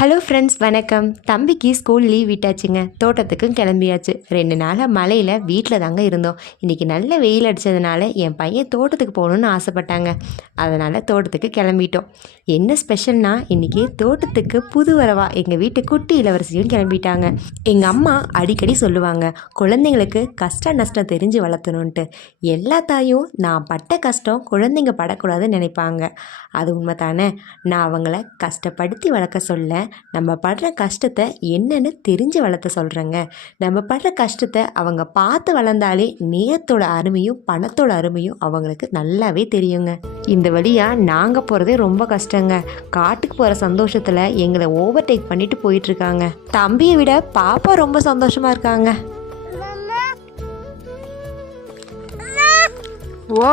Hello friends, வணக்கம். தம்பிக்கு school leave விட்டாச்சுங்க. தோட்டத்துக்கும் கிளம்பியாச்சு. 2 நாளாக மழையில் வீட்டில் தாங்க இருந்தோம். இன்றைக்கி நல்ல வெயில் அடித்ததுனால என் பையன் தோட்டத்துக்கு போகணுன்னு ஆசைப்பட்டாங்க. அதனால் தோட்டத்துக்கு கிளம்பிட்டோம். என்ன ஸ்பெஷல்னா, இன்றைக்கி தோட்டத்துக்கு புது வரவா எங்கள் வீட்டு குட்டி இளவரசியும் கிளம்பிட்டாங்க. எங்கள் அம்மா அடிக்கடி சொல்லுவாங்க, குழந்தைங்களுக்கு கஷ்ட நஷ்டம் தெரிஞ்சு வளர்த்தணுன்ட்டு. எல்லா தாயும் நான் பட்ட கஷ்டம் குழந்தைங்க படக்கூடாதுன்னு நினைப்பாங்க. அது உண்மை தானே. நான் அவங்கள கஷ்டப்படுத்தி வளர்க்க சொல்ல, நம்ம படுற கஷ்டத்தை என்னன்னு தெரிஞ்சு வளர்த்த சொல்கிறேங்க. நம்ம படுற கஷ்டத்தை அவங்க பார்த்து வளர்ந்தாலே நேரத்தோட அருமையும் பணத்தோட அருமையும் அவங்களுக்கு நல்லாவே தெரியுங்க. இந்த வழியாக நாங்கள் போகிறதே ரொம்ப கஷ்டங்க. காட்டுக்கு போகிற சந்தோஷத்தில் எங்களை ஓவர்டேக் பண்ணிட்டு போயிட்டுருக்காங்க. தம்பியை விட பாப்பா ரொம்ப சந்தோஷமாக இருக்காங்க. ஓ